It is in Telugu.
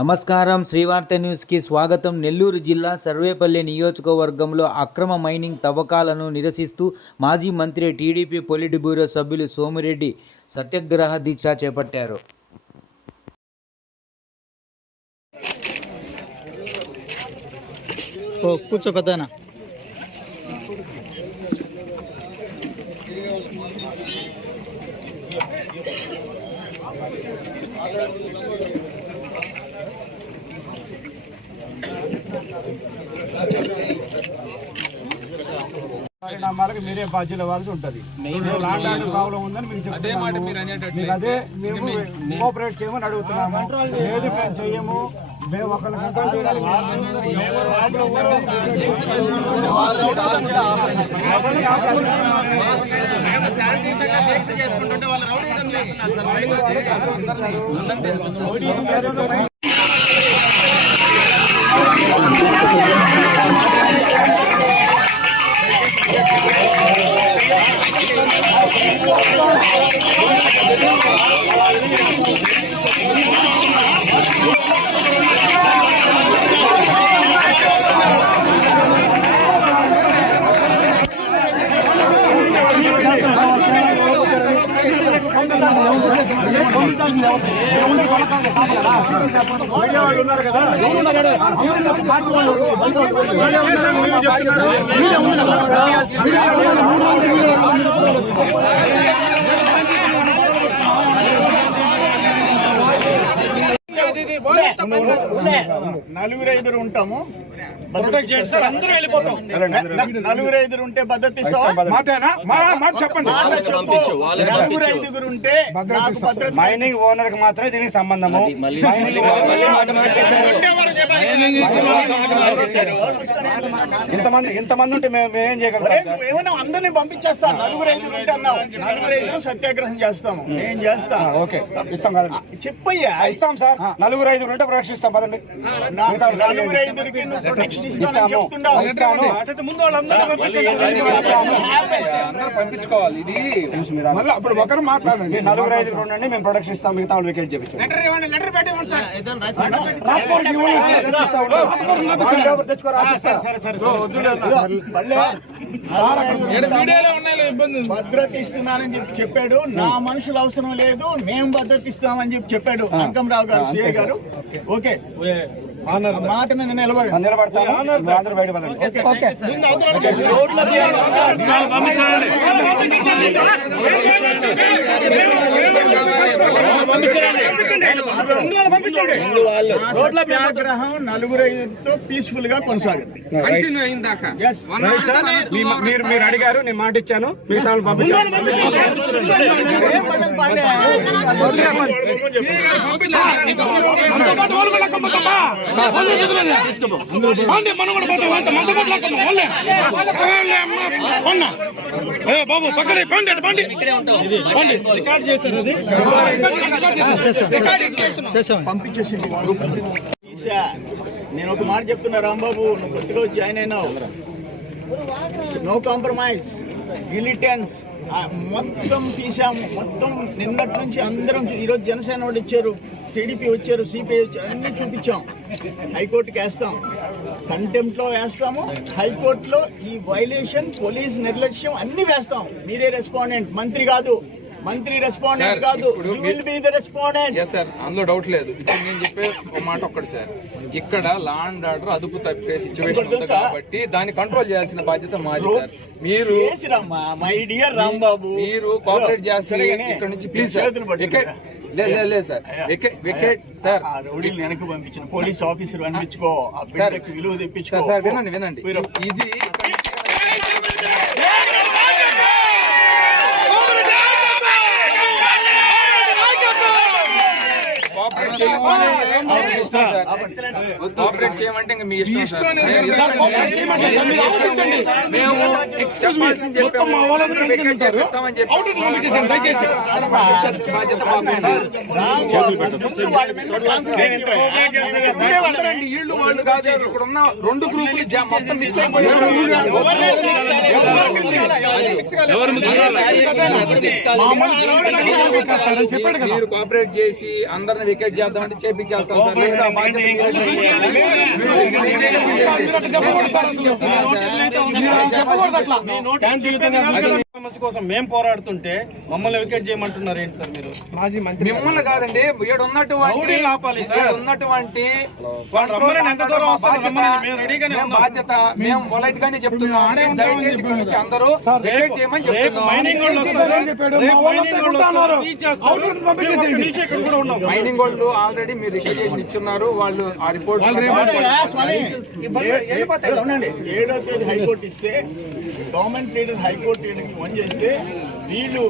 నమస్కారం. శ్రీవార్త న్యూస్కి స్వాగతం. నెల్లూరు జిల్లా సర్వేపల్లి నియోజకవర్గంలో అక్రమ మైనింగ్ తవ్వకాలను నిరసిస్తూ మాజీ మంత్రి టీడీపీ పొలిట్ బ్యూరో సభ్యులు సోమిరెడ్డి సత్యాగ్రహ దీక్ష చేపట్టారు. కూర్చో పెద్దనా. పరిణామాలకు మీరే బాధ్యులు అవ్వాల్సి ఉంటుంది. లాండ్ ప్రాబ్లం ఉందని మీకు చెప్తున్నాము. అదే మేము కోఆపరేట్ చేయమని అడుగుతున్నాము. లేదు మేము చెయ్యము, మేము ఒకరిని కంట్రోల్ చేయడానికి ఉన్నారు కదా. నలుగురు ఐదురు ఉంటాము, నలుగురు ఐదురు ఉంటే భద్రత ఇస్తాం. నలుగురు ఐదుగురు ఉంటే మైనింగ్ ఓనర్ కి మాత్రమే దీనికి సంబంధము. ఇంతమంది ఉంటే మేము ఏం చేయగలుగుతాం? ఏమన్నా అందరినీ పంపించేస్తాం. నలుగురు ఐదుగురు ఉంటే అన్నావు, నలుగురు ఐదుగురు సత్యాగ్రహం చేస్తాము. నేను చేస్తాం. ఓకే, ఇస్తాం కదండి. చెప్పయ్యా, ఇస్తాం సార్. నలుగురు ఐదుగురు ఉంటే ప్రొటెక్షన్ ఇస్తాం. పదండి. నలుగురు ఐదుగురికి ప్రొటెక్షన్ ఇస్తాను. పంపించుకోవాలి. ఇది అప్పుడు ఒకరు మాట్లాడండి. నలుగురు ఐదుగురు ఉండండి, మేము ప్రొటెక్షన్ ఇస్తాం. మిగతా వికెట్ చేపించాం. భద్రత ఇస్తున్నానని చెప్పాడు. నా మనుషులు అవసరం లేదు, మేము భద్రత ఇస్తామని చెప్పాడు అంకంరావు గారు, సిఐ గారు. ఓకే, మాట మీద నిలబడతాము. అందరూ బయట సత్యాగ్రహం నలుగురు ఐదుతో పీస్ఫుల్ గా కొనసాగింది. మీరు అడిగారు, నేను మాట ఇచ్చాను. బాబు పక్కనే పంపించేసింది. నేను ఒక మాట చెప్తున్నా, రాంబాబు, నువ్వు కొత్తగా జాయిన్ అయినావు. నో కాంప్రమైజ్, గిలిటెన్స్ మొత్తం తీసాము. మొత్తం నిన్నటి నుంచి అందరం, ఈరోజు జనసేన వాళ్ళు ఇచ్చారు, టీడీపీ వచ్చారు, సిపిఐ వచ్చారు, అన్ని చూపించాం. హైకోర్టుకి వేస్తాం, కంటెంప్ట్ లో వేస్తాము. హైకోర్టులో ఈ వైలేషన్, పోలీస్ నిర్లక్ష్యం అన్ని వేస్తాం. మీరే రెస్పాండెంట్, మంత్రి కాదు. మంత్రి రెస్పాండెంట్ కాదు, you will be the respondent. yes sir, అందులో డౌట్ లేదు. ఇప్పుడు నేను చెప్పే ఒక మాట ఒక్కటి సార్, ఇక్కడ లా అండ్ ఆర్డర్ అదుపు తప్పే సిచ్యువేషన్ ఉంది కాబట్టి దాన్ని కంట్రోల్ చేయాల్సిన బాధ్యత మాది సార్. మీరు మై డియర్ రాంబాబు, మీరు కోఆపరేట్ చేస్తే ఇక్కడ నుంచి ప్లీజ్ సార్. లేదు సార్, వికెట్ సార్. రౌడీని వెనక్కి పంపించిన పోలీస్ ఆఫీసర్ అనిపించుకో, విలువ తెప్పించుకో. సార్ వినండి, ఇది కోఆపరేట్ చేయమంటే ఇంకా మీ ఇష్టం సార్. మేము చెప్పిస్తామని చెప్పి బాధ్యత అందరండి వీళ్ళు వాళ్ళు కాదు, ఇక్కడ ఉన్న రెండు గ్రూపులు మొత్తం మిక్స్ అయిపోయారు. మీరు కోఆపరేట్ చేసి అందరిని వికెట్ చేద్దామంటే చేపించేస్తాం సార్. లేదు, ఆ బాధ్యత సమస్య కోసం మేము పోరాడుతుంటే మమ్మల్ని వికెట్ చేయమంటున్నారు ఏంటి సార్ మీరు? మాజీ మంత్రి మిమ్మల్ని కాదండి, ఈడ ఉన్నటువంటి బాధ్యత మేము పొలైట్ గానే చెప్తున్నాం. దయచేసి ఇక్కడి నుంచి అందరూ వికెట్ చేయమని చెప్తున్నాం. మైనింగ్ వాళ్ళు ఆల్రెడీ మీరు రిక్వెస్ట్ ఇచ్చున్నారు, వాళ్ళు ఆ రిపోర్ట్ 7వ తేదీ హైకోర్టు ఇస్తే గవర్నమెంట్ లీడర్ హైకోర్టు ఫోన్ చేస్తే వీళ్ళు